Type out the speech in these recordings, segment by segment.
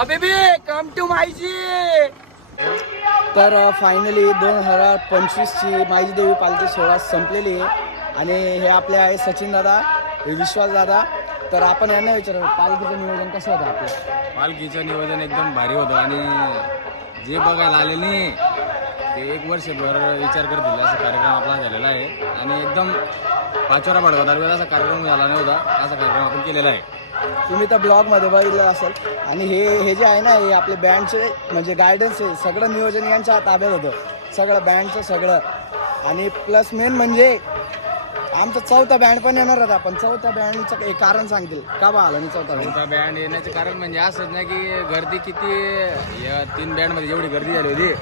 अबे बी come to मायजी. तर finally 2025 ची मायजी देवी पालखी सोहळा संपलेली आहे आणि हे आपले आहे सचिन दादा, विश्वास दादा. तर आपण यांना विचारू पालखीचं नियोजन कसं होतं आपलं. पालखीचं नियोजन एकदम भारी होतं आणि जे बघायला आले नाही ते एक वर्षभर विचार करतील असा कार्यक्रम आपला झालेला आहे आणि एकदम पाचोरा बडगा दरवेळेला असा कार्यक्रम झाला नव्हता, असा कार्यक्रम आपण केलेला आहे. तुम्ही तर ब्लॉगमध्ये बघितलं असेल. आणि हे जे आहे ना हे आपले बँडचे म्हणजे गायडन्स आहे, सगळं नियोजन यांच्या ताब्यात होतं, सगळं बँडचं सगळं. आणि प्लस मेन म्हणजे आमचा चौथा बँड पण येणार होता, पण चौथ्या बँडचं एक कारण सांगतील का बा आला नाही चौथा बँड येण्याचे कारण म्हणजे असंच नाही की गर्दी किती या 3 बँडमध्ये एवढी गर्दी झाली होती.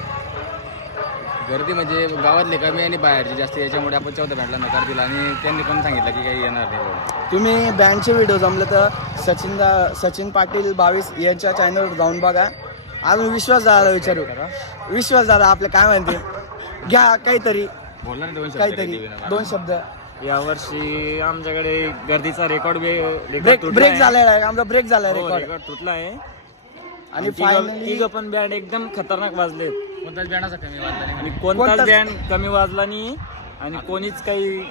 गर्दी म्हणजे गावातले कमी आणि बाहेरची जास्त, याच्यामुळे आपण चौथ्या बँडला नकार दिला आणि त्यांनी पण सांगितलं की काही येणार नाही. तुम्ही बँडचे व्हिडिओ जमले तर सचिन पाटील 22 यांच्या चॅनलवर जाऊन बघा. अजून विश्वास दादाला विचारू. विश्वास दादा आपले काय म्हणते, घ्या काहीतरी बोलला ना काहीतरी 2 शब्द. यावर्षी आमच्याकडे गर्दीचा रेकॉर्ड ब्रेक झालाय, आमचा ब्रेक झालाय, रेकॉर्ड तुटला आहे. आणि फायनली पण बँड एकदम खतरनाक वाजले, कोणताच बँड असा कमी वाजला नाही आणि कोणताच बँड कमी वाजला नाही आणि कोणीच काही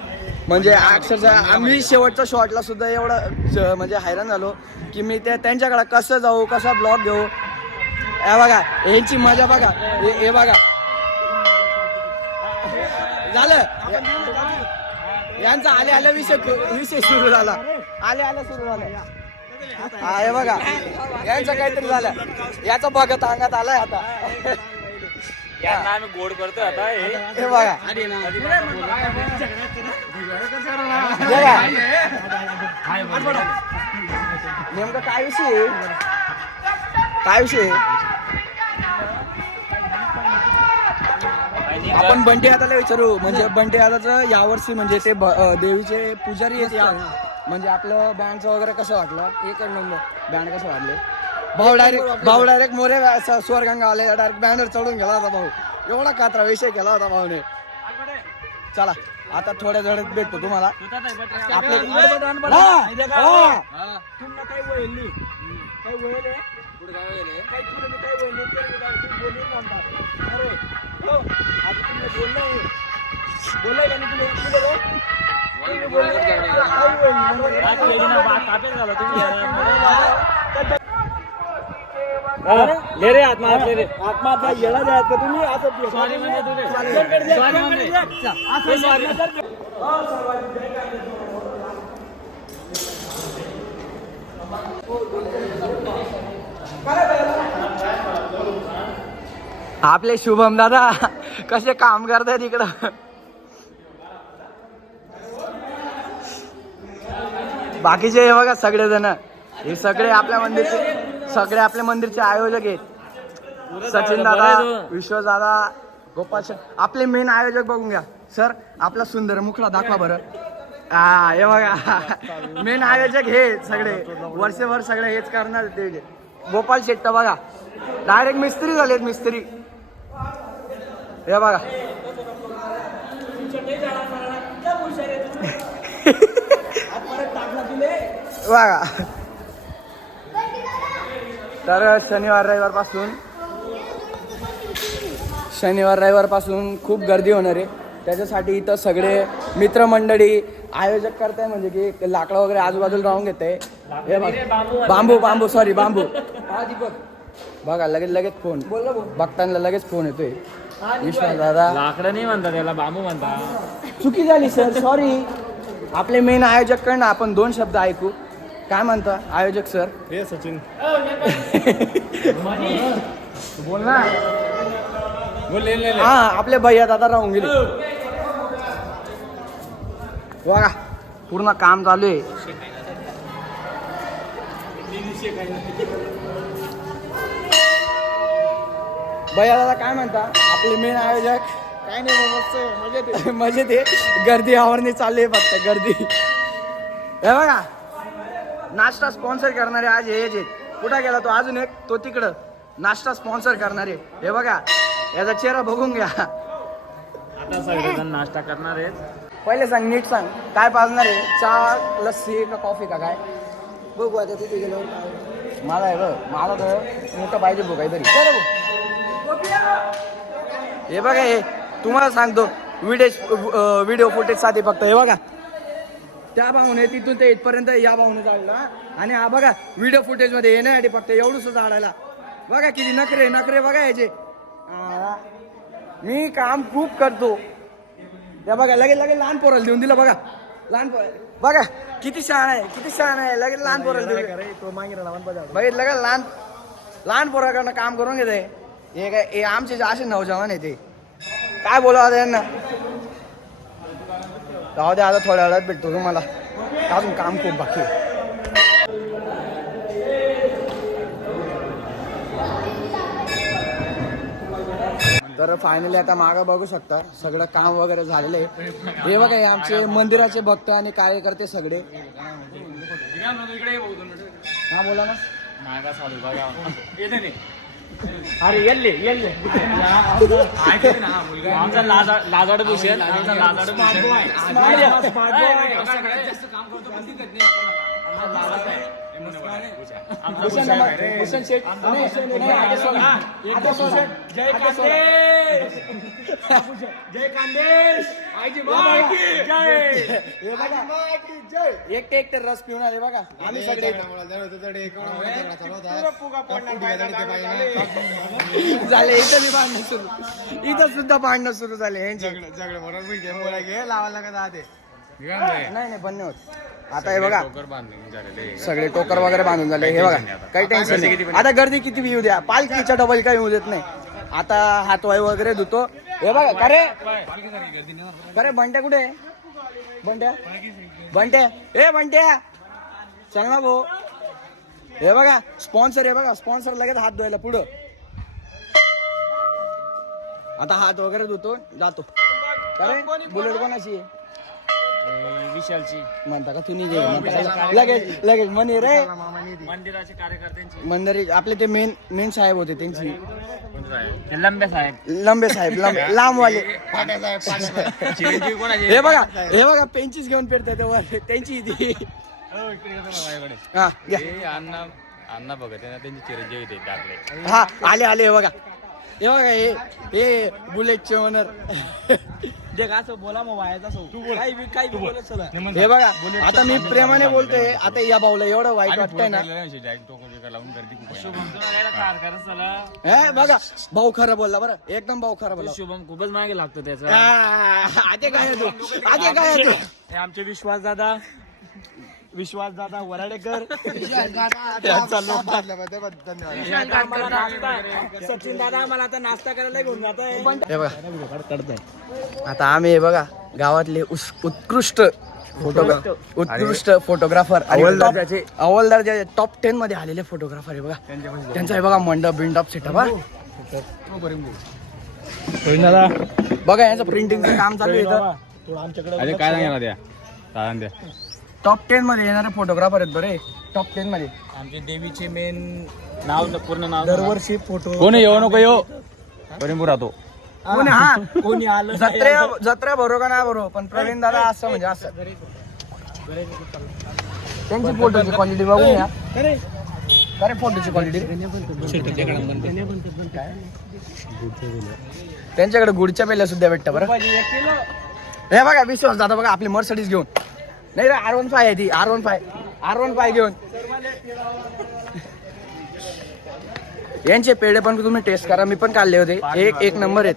म्हणजे अक्षरशः आम्ही शेवटच्या शॉटला सुद्धा एवढं म्हणजे हैराण झालो की मी त्यांच्याकडे कसं जाऊ, कसा ब्लॉग घेऊ. हे बघा यांची मजा बघा, हे बघा झालं यांचा आले विषय सुरू झाला, आले सुरू झाला. हा हे बघा यांचं काहीतरी झालं, याचा बघत अंगात आलाय आता. यांना आम्ही गोड करतोय आता. हे बघा नेमकं काय विषय आपण बंटी दादाला विचारू. म्हणजे बंटी दादाचं यावर्षी म्हणजे ते देवीचे पुजारी आहेत या, म्हणजे आपलं बँडचं वगैरे कसं वाटलं. 1 नंबर बँड कसं वाटले. भाऊ डायरेक्ट मोरे स्वर्गंगा आले, डायरेक्ट बँडवर चढून गेला होता भाऊ. एवढा कात्रा विषय केला होता भाऊने. चला आता थोड्या वेळात भेटतो तुम्हाला. आपले ले रे आत्महत्या रे, आत्महत्या येणार आहेत का तुम्ही असं. आपले शुभम दादा कसे काम करताय तिकडं. बाकीचे हे बघा सगळेजण, हे सगळे आपल्या मंदिरचे आयोजक आहेत. सचिन दादा, विश्वास दादा, गोपाल सर आपले मेन आयोजक. बघून घ्या सर आपला सुंदर मुखडा दाखवा बरं. हा हे बघा मेन आयोजक हे सगळे, वर्षभर सगळे हेच करणार ते. गोपाल शेट्ट बघा डायरेक्ट मिस्त्री झालेत, मिस्त्री. हे बघा बघा. तर शनिवार रविवार पासून खूप गर्दी होणार आहे. त्याच्यासाठी इथं सगळे मित्रमंडळी आयोजक करताय, म्हणजे की लाकडं वगैरे आजूबाजूला राहून घेते. हे बघा बांबू सॉरी बांबू. बघा लगेच फोन बघताना लगेच फोन येतोय. विश्वास दादा लाकडं नाही म्हणतात त्याला, बांबू म्हणतात. चुकी झाली सर, सॉरी. आपले मेन आयोजक कडनं आपण 2 शब्द ऐकू. काय म्हणता आयोजक सर. हे सचिन बोल ना. हा आपले भैया दादा राहून गेले बघा, पूर्ण काम चालू आहे. भैया दादा काय म्हणता आपले मेन आयोजक. काय नाही मजेत आहे. गर्दी आवरणी चालली आहे, फक्त गर्दी. हे बघा नाश्ता स्पॉन्सर करणारे आज हेच आहेत. कुठं गेला तो अजून एक, तो तिकडं नाश्ता स्पॉन्सर करणारे. हे बघा याचा चेहरा बघून घ्या. आता सगळेजण नाश्ता करणार आहेत. पहिले सांग, नीट सांग काय पाजणार आहे. चहा, लस्सी का कॉफी का काय. बघू आता तिथे गेलो. मला आहे बघ, मला तर मोठं पाहिजे बघ काहीतरी. हे बघा, हे तुम्हाला सांगतो व्हिडिओ फुटेजसाठी फक्त हे बघा, त्या भावने तिथून ते इथपर्यंत या भावने जायला. आणि हा बघा व्हिडिओ फुटेजमध्ये येण्यासाठी फक्त एवढंच झाडायला. बघा किती नखरे बघा याचे. मी काम खूप करतो. त्या बघा लगेच लहान पोराला देऊन दिलं. बघा लहान पोर बघा किती शहाण आहे लगेच लहान पोराला बघितलं का, लहान पोराकडनं काम करून घेते. हे काय, हे आमचे जे असे नौजवान आहे ते काय बोलावं यांना. जाऊ दे, आता थोड्या वेळात भेटतो तुम्हाला, अजून काम खूप बाकी आहे. तर फायनली आता मागं बघू शकता सगळं काम वगैरे झालेलं आहे. हे बघा, हे आमचे मंदिराचे भक्त आणि कार्यकर्ते सगळे. हा बोला ना. अरे येल्ले आमचा लाजाड भूषण, आमचा लाजाड भूषण शेठ. जय कांदेश. एकटे रस पिऊन आले बघा आम्ही सगळे. झाले इथं सुद्धा भांडणं सुरू झाले यांचे. नाही पण नाही होत. आता हे बघा सगळे टोकर वगैरे बांधून झाले. हे बघा काही टेन्शन नाही. आता गर्दी किती येऊ द्या, पालखीच्या डबल काही येऊ देत नाही. आता हातवाई वगैरे धुतो. हे बघा अरे बंट्या कुठे आहे? बंट्या ए बंट्या चल ना भाऊ. हे बघा स्पॉन्सर, हे बघा स्पॉन्सर लगेच हात धुवायला पुढं. आता हात वगैरे धुतो जातो. अरे बुलेट कोणाची आहे? विशालची म्हणता का तुम्ही लगेच म्हणे रे मंदिराचे कार्यकर्त्यांची. मंदिर आपले ते मेन साहेब होते त्यांची. लंबे साहेब लांबवाले. चिरंजीव कोणाचे? हे बघा पेंचीस घेऊन फिरतात तेव्हा त्यांची ती. हा घ्या. अण्णा बघत त्यांची चिरंजीव येते टाकले. हा आले हे बघा हे बुलेटचे ओनर. असं बोला मग वायाचा काही बोलत चला. हे बघा आता मी प्रेमाने बोलतोय. आता या भाऊला एवढं वाईट वाटतंय ना. हे बघा भाऊ खरं बोलला बरं, एकदम भाऊ खरं बोलला. शुभम खूपच मागे लागतो त्याचा. आधी काय तू हे आमचे विश्वास दादा वराडेकर, सचिन दादा मला आता नाश्ता करायला घेऊन जात आहे. हे बघा आता आम्ही हे बघा गावातले उत्कृष्ट फोटोग्राफर अव्वल दर्जाचे टॉप 10 मध्ये आलेले फोटोग्राफर आहे बघा. त्यांचा हे बघा मंडप बिंडप सेटअप. बघा यांचं प्रिंटिंगचं काम चालू आहे. काय सांगा द्या टॉप 10 मध्ये येणारे फोटोग्राफर आहेत बरे. टॉप 10 मध्ये आमचे देवीचे मेन नाव पूर्ण नाव दरवर्षी फोटो कोणी येऊ नको येऊ परिपूर राहतो. कोणी आलं जत्रा भरो का ना भरो पण प्रवीण दादा असं म्हणजे असं त्यांची फोटोची क्वालिटी बघून या. अरे फोटोची क्वालिटी त्यांच्याकडे गुडच्या पेल्या सुद्धा भेटतं बरं. हे बघा विश्वास दादा बघा आपली मर्सिडीज घेऊन. नाही रे R15 आहे ती. R15 घेऊन यांचे पेढे पण तुम्ही टेस्ट करा. मी पण काढले होते. एक नंबर आहेत.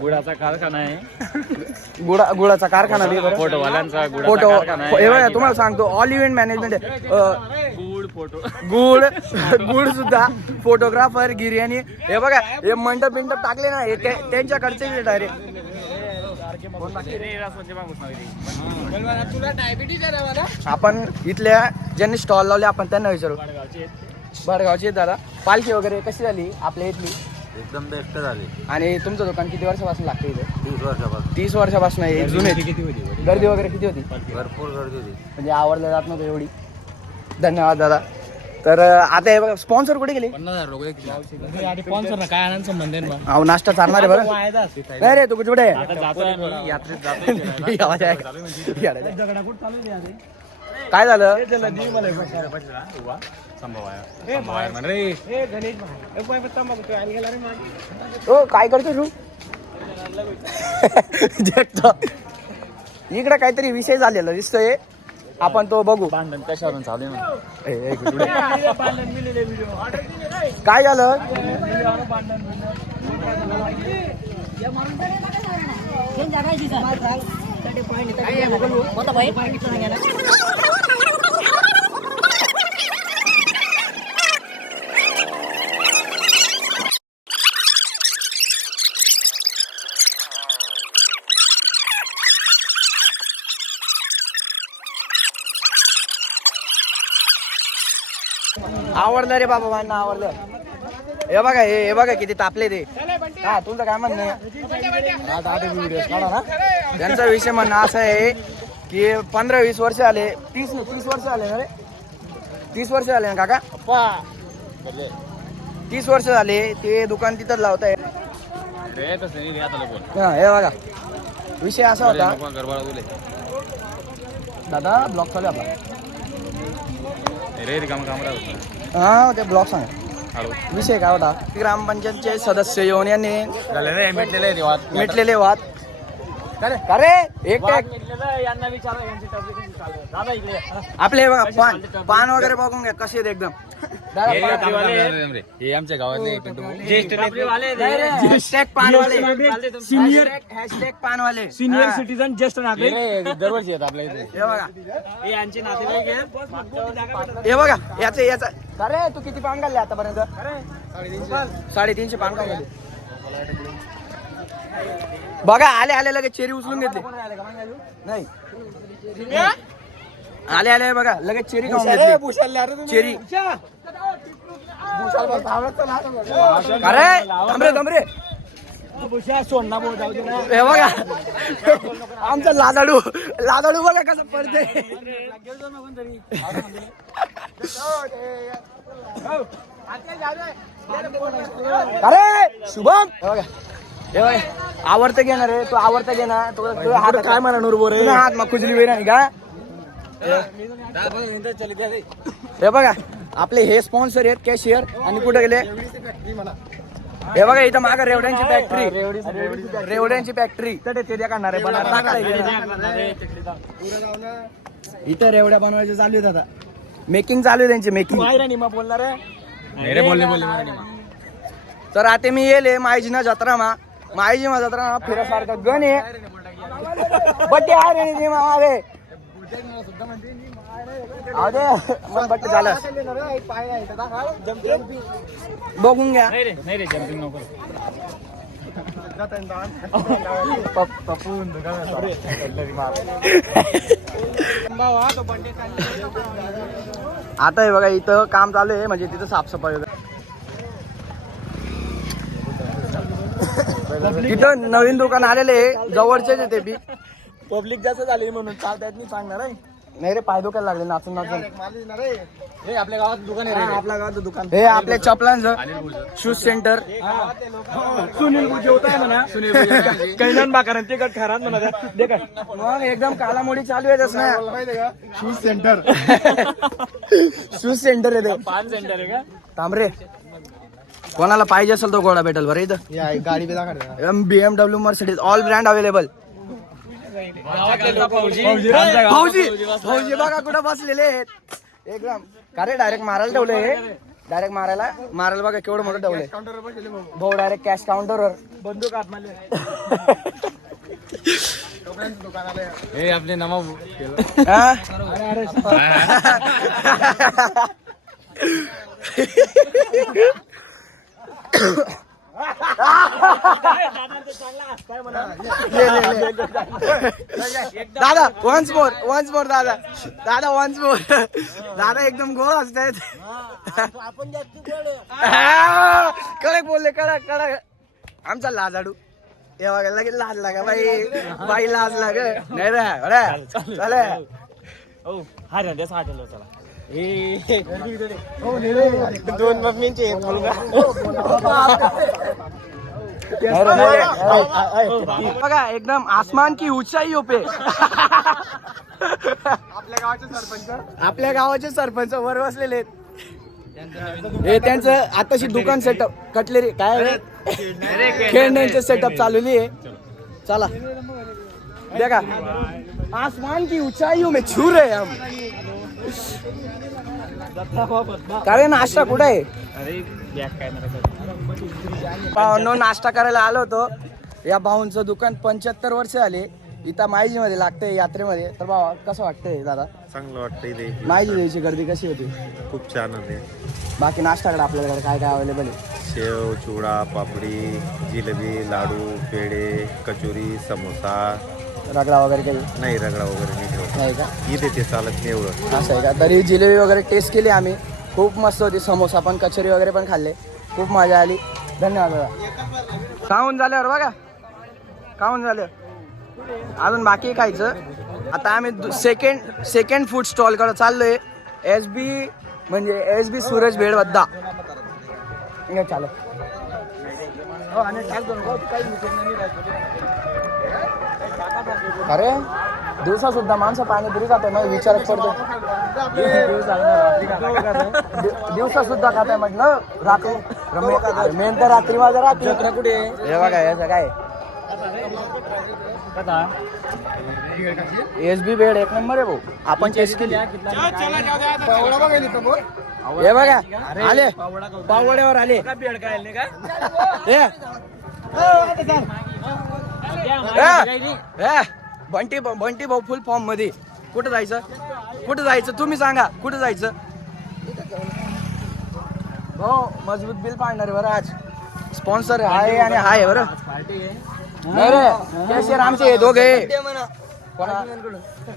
गुळाचा कारखाना आहे. गुळाचा कारखाना बी बरं. फोटोवाल्यांचा फोटो हे बघा तुम्हाला सांगतो ऑल इव्हेंट मॅनेजमेंट गुड सुद्धा फोटोग्राफर गिर्याणी. हे बघा हे मंडप बिंडप टाकले ना हे त्यांच्याकडचे डायरेक्ट. आपण इथल्या ज्यांनी स्टॉल लावले आपण त्यांना विचारू. बडगावची दादा पालखी वगैरे कशी झाली आपल्या इथली? एकदम बेस्ट झाली. आणि तुमचं दुकान किती वर्षापासून लागतं इथे? 30 वर्षापासून. 30 वर्षापासून आहे. जुने गर्दी वगैरे किती होती? भरपूर गर्दी होती. म्हणजे आवडलं जात नव्हतं एवढी. धन्यवाद दादा. तर आता हे बघा स्पॉन्सर कुठे गेले 50,000 रुपये किलो. आणि स्पॉन्सर ना काय आनंद संबंध आहे ना? अहो नाश्ता चालणार आहे बरं वायाचा असते. नाही रे तू कुठे आता जातोय आम्ही यात्रेत जातोय दगडा कुठं चालू आहे रे? काय झालं ओ काय करतो तू जेटचा. इकडे काहीतरी विषय झालेला दिसतोय आपण तो बघू. भांडण कशावरून चालू आहे ना? काय झालं आवडलं रे बाबा मला आवडलं. हे बघा हे बघा किती तापले ते. हा तुमचं काय म्हणणं आहे? त्यांचा विषय म्हणणं असं आहे की 15-20 वर्ष आले 30 वर्ष आले ना रे 30 वर्ष झाले ना काका 30 वर्ष झाले ते दुकान तिथं लावताय. हा हे बघा विषय असा होता दादा ब्लॉक चालू आपला. हा ते ब्लॉक सांगा. विषय काय होता ग्रामपंचायतचे सदस्य येऊन यांनी मिटलेले वाद अरे एक यांना विचारा यांची तब्येत चालू आहे. दादा इकडे आपले हे बघा पान वगैरे बघून घ्या कसे आहेत एकदम. हे आमच्या गावातले हॅशटॅग पानवाले हॅशटॅग पानवाले सिनियर सिटीजन ज्येष्ठ नागरिक दरवर्षी येतात आपल्या इथे. हे बघा हे यांचे नातेवाईक आहेत. हे बघा याचा अरे तू किती पान घालले आतापर्यंत? 350 पान घालले. बघा आले लगेच चेरी उचलून घेतली नाही आले बघा लगेच चेरी खाऊन घेतली चेरी. अरे थांबरे सोडना बोल जाऊ दे ना. हे बघा आमचा लादाडू बघा कसं पडते. अरे शुभम हे बघा आवडतं घेणार रे तू आवडतं घेणार तो हात काय म्हणा नूर रे हात मग खुजली वेळ नाही का. हे बघा आपले हे स्पॉन्सर आहेत कॅशियर आणि कुठे गेले हे बघा इथं मागं रेवड्यांची फॅक्टरी काढणार आहे. इथं रेवड्या बनवायचे चालू आहेत आता मेकिंग चालू आहे त्यांची मेकिंग. बोलणार बोलले तर आता मी येले मायजीना जत्रा फिरासारखा गण आहे बट्टे आहे बट्ट झालं बघून घ्या. नाही रे जम्पिंग नको. आता हे बघा इथं काम चालू आहे म्हणजे तिथं साफसफाई वगैरे. इथं नवीन दुकान आलेले जवळचेच आहे ते बी. पब्लिक जास्त झाली म्हणून चालतात नाही सांगणार आहे. नाही रे पाय दुखायला लागले नाचून हे आपल्या गावात दुकान आहे आपल्या गावात दुकान हे आपल्या चपलांचं शूज सेंटर. सुनील जेवताय म्हणा. कैलान बाकर तिकट खरात म्हणा दे का मग एकदम कालामोडी चालू आहे ना. शूज सेंटर शूज सेंटर आहे ते. पान सेंटर आहे का? तांबरे कोणाला पाहिजे असेल तो घोडा भेटेल बरं इथं. गाडी BMW Mercedes all brand available. फौजी बघा कुठं बसलेले आहेत एकदम. का रे डायरेक्ट मारायला ठेवले डायरेक्ट मारायला बघा केवढं मोठं ठेवलंय भाऊ. डायरेक्ट कॅश काउंटरवर बंदूक हात मारले. हे आपले नवा दादा वन्स मोर दादा वन्स मोर दादा एकदम गोळ असतायत. कडक बोलले कडक आमचा लाजाडू हे बघा लगेच लाज लागा बाई लाज लाग नाही रे चालेल. हा रे चला दोन मम्मींचे बघा एकदम आसमान की ऊंचाईयों पे आपल्या गावाचे सरपंच वर बसलेले आहेत. हे त्यांचं आताशी दुकान सेटअप कटलेरी काय खेळण्यांचे सेटअप चालवली आहे. चला देखा आसमान की ऊंचाईयों में छू रहे हम. काय नाश्ता कुठे आहे? भावांनो नाश्ता करायला आलो होतो. या भाऊंचं दुकान 75 वर्ष झाले इथं माईजी मध्ये लागतंय यात्रेमध्ये. तर भावा कसं वाटतंय दादा? चांगलं वाटतंय ते. माईजी देवीची गर्दी कशी होती? खूप छान होते. बाकी नाश्ताकडे आपल्याकडे काय काय अवेलेबल आहे? शेव, चिवडा, पापडी, जिलेबी, लाडू, पेढे, कचोरी, समोसा. रगडा वगैरे काही नाही, रगडा वगैरे नाही ठेवत. नाही का? इथे ते चालत नाही एवढं. असं आहे का? तरी जिलेबी वगैरे टेस्ट केली आम्ही, खूप मस्त होती. समोसा पण कचोरी वगैरे पण खाल्ले, खूप मजा आली. धन्यवाद दादा. खाऊन झाल्यावर बघा खाऊन झालं अजून बाकी खायचं. आता आम्ही सेकंड फूड स्टॉल कडे चाललोय. SB म्हणजे SB सूरज भेळ बद्दा चालू. अरे दिवसा सुद्धा माणसं पाणीपुरी जाते मग विचारच पडतो. दिवसा सुद्धा खाताय मग ना रात्री मेन तर रात्री माझा रात्री कुठे हे बघा याचं काय SB बेड एक नंबर आहे भाऊ. आपण टेस्ट केली. हे बघा आले पावड्यावर आले. बंटी भाऊ फुल फॉर्म मध्ये. कुठं जायचं तुम्ही सांगा. कुठं जायचं हो? मजबूत बिल पाडणार बरं. आज स्पॉन्सर आहे आणि हाय बरं. नाही रे कॅशियर आमचे दोघे.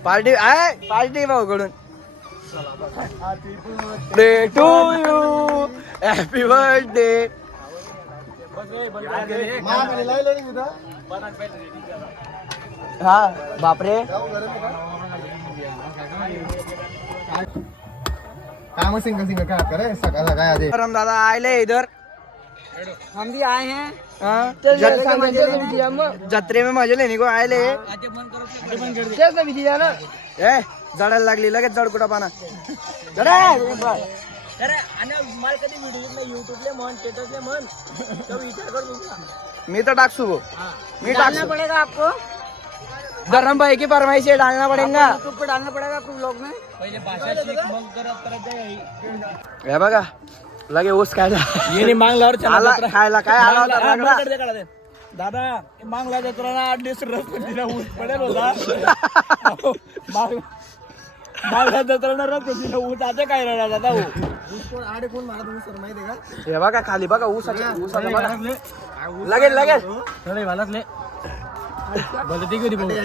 पार्टी आहे पार्टी भाऊ कडून. Day to you happy birthday. हा बापरे काम सिंगल क्या करे सकाळ काय आधे परम दादा आले इधर. हम भी आए हैं जत्रे में मजे लेने को आले. कैसे भी दिया ना जडायला लागली लगेच जडकुटा पाना. अरे आणि मला कधी व्हिडिओ युट्यूबले म्हण स्टेटसले म्हण तो विचार कर तुमचा. मी तर टाकसू वो. मी डालना टाकसू. पड़ेगा आपको धर्म भाई की फरमाइश है डालना पड़ेगा. यूट्यूब पे डालना पड़ेगा आपको ब्लॉग में. पहिले भाषा शिक मग करत जाईल. हे बघा लगे ऊस खायला येणे मागल्यावर आला खायला काय आला होता रगडा. दादा मागला जत्रा ना 8 रसपतीला ऊस पडेल होता. मागला जत्रा रसपतीला ऊस आता काय राहिला दादा. आडे कोण मारत ऊस माहिती का? हे बघा खाली बघा ऊसाचं बघा लगेच वालातले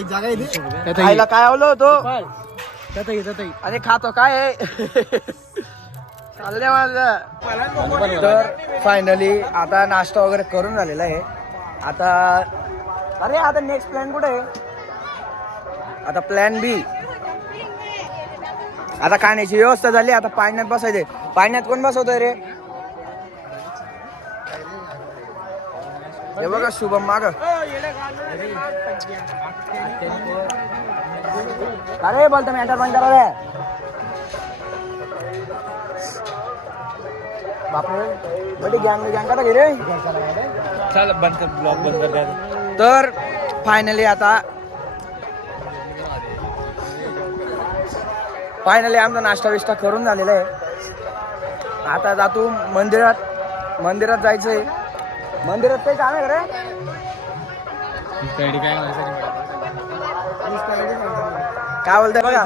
जागा येते खायला काय आवलं होतो त्यातही आणि खातो काय आहे. चालले माझं. तर फायनली आता नाश्ता वगैरे करून झालेला आहे. आता नेक्स्ट प्लॅन कुठे आहे? आता प्लॅन बी. आता खाण्याची व्यवस्था झाली. आता पाण्यात बसायचे. पाण्यात कोण बसवतोय रे? हे बघा शुभम माग. अरे बोलतो मॅटर बंद करा रे. बापरे बड़ी गँग का घे रे. चल बंद कर ब्लॉग बंद कर द्या. तर फायनली आमचा नाश्ता विष्टा करून झालेला आहे. आता जातो मंदिरात जायचंय. मंदिरात काही काम आहे रे? काय बोलतंय बघा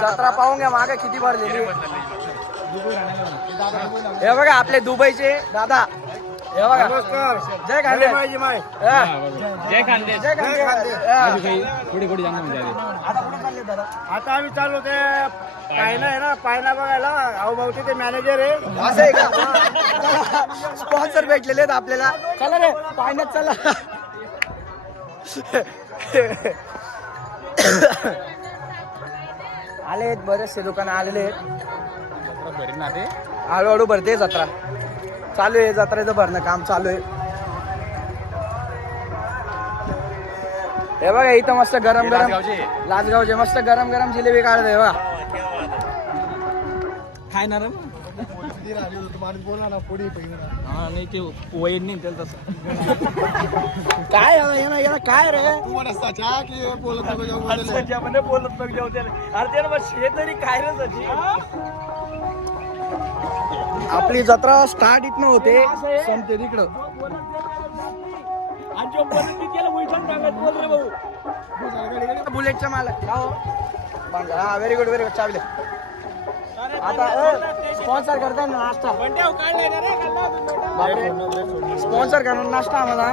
जत्रा पाहून घ्या मागे किती भरलेली. हे बघा आपले दुबईचे दादा. हे बघा जय खांदे. जय खांदे. जय खांदे. कुठे जाणार म्हणजे आता कुठे चालले दादा? आता आम्ही चाललो ते पायना आहे ना पायना बघायला. अहो भाऊ ते मॅनेजर आहे. असं आहे का? स्पॉन्सर भेटलेले आहेत आपल्याला. चला रे पाण्यात चला. आले आहेत बरेचसे दुकानं आलेले आहेत. भरीन ना ते हळूहळू भरते जत्रा. चालू आहे जत्रेचं भरणं काम चालू आहे. हे बघा इथं मस्त गरम गरम लासगावचे मस्त गरम गरम जिलेबी काढत आहे बघा. खायणार हा नाही ते वैन नाही त्याला तसं. काय याला काय रे बोलत बघ जाऊ त्याला. अरे त्याला मग शेतरी काय रे सची. आपली जत्रा स्टार्ट इथनं होते संपते तिकडं. आणि जो बोलत मी त्याला उलटून टाकत बोल रे भाऊ. बुलेटच्या मालक हा व्हेरी गुड चावले. आता स्पॉन्सर करताय ना नाश्ता. स्पॉन्सर करणार नाश्ता आम्हाला.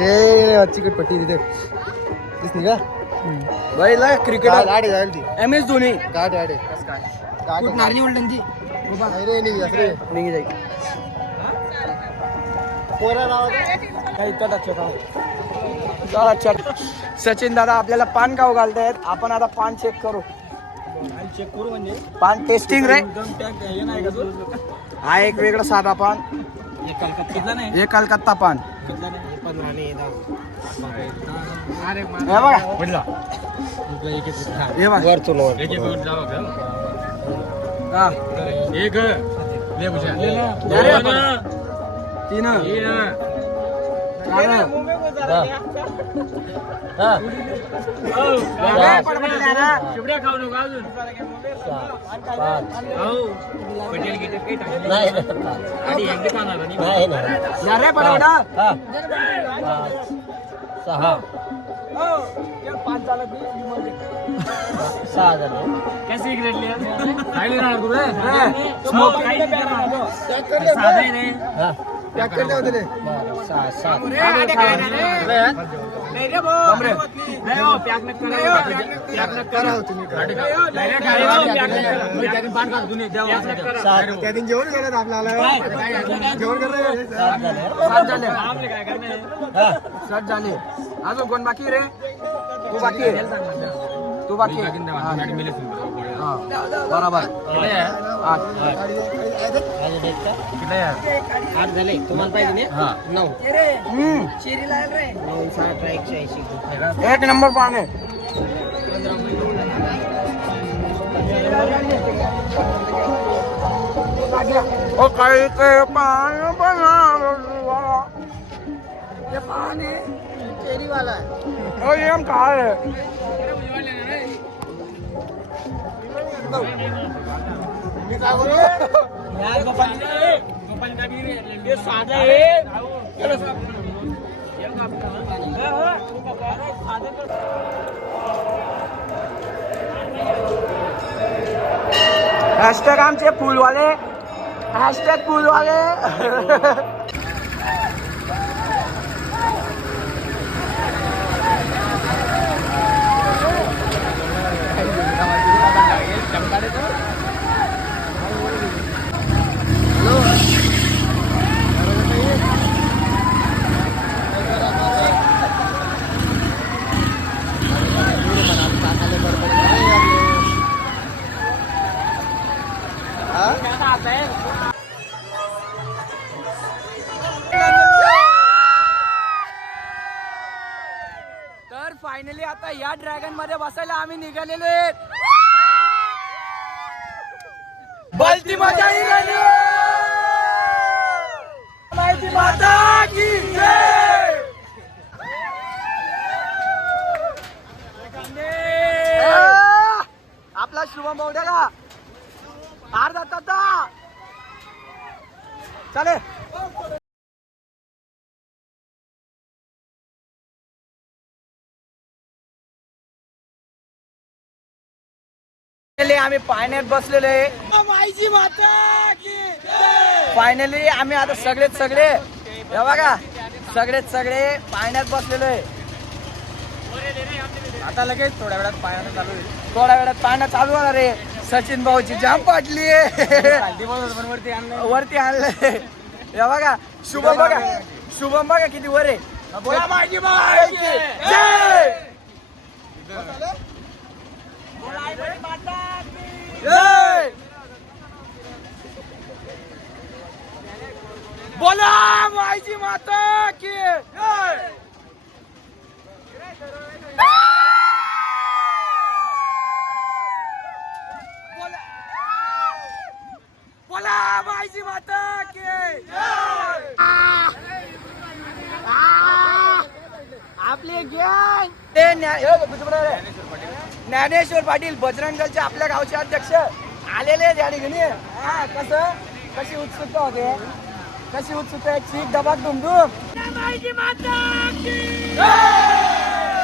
रे चिकट पट्टी तिथे दिसली का भाई क्रिकेटर गाडी जाईल ती MS धोनी गाडी गाडी नारणी उलटन ती रे नाही रे निघी जाईल. पोरा नावाचं सचिन दादा आपल्याला पान खाऊ घालतायत. आपण आता पान चेक करू. चेक करू म्हणजे पान टेस्टिंग रे. एकदम त्या हे नाही का तू. हा एक वेगळा साधा पान. हे कलकत्ता नाही. हे कलकत्ता पान. कलकत्ता नाही. हे बघा हे बघा हा. अरे तीन खाऊ नको अजून. जेवण केलं आपल्याला जेवण सात झाले. अजून कोण बाकी रे. तू बाकी आहे. तू बाकी आहे. हा. बरोबर आठ. झाले तुम्हाला पाहिजे ना 9 एक नंबर पान आहे. ओ काही ते पान चेरीवाला ओ ये हम काय है. साधा आहे. हॅशटॅग आमचे फुलवाले. हॅशटॅग फुलवाले. तर फायनली आता या ड्रॅगन मध्ये बसायला आम्ही निघालेलो आहेत. बोलती मजा निघाली. माहिती माता की जय. आपला शुभम भाऊड्याला अर्धा तास चालेल. आम्ही पाण्यात बसलेलो आहे. फायनली आम्ही आता सगळे हे बघा सगळे पाण्यात बसलेलो आहे. आता लगेच थोड्या वेळात पाण्यात चालू आहे. थोड्या वेळात पाण्यात चालू होणार रे. सचिन भाऊची जाम पाटली आहे. वरती आणलंय हे बघा. शुभम बघा किती वर आहे. बोला माझी बाई की जय. जय. बोला माझी माता की जय. बोला माझी माता की जय. आपले गँग ते ज्ञानेश्वर पाटील बजरंग दलचे आपल्या गावचे अध्यक्ष आलेले आहेत या ठिकाणी. हा कशी उत्सुकता होते, कशी उत्सुकता आहे. चीक डबाक दुमदुम. माझी माता की जय.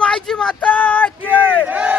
माझी माता की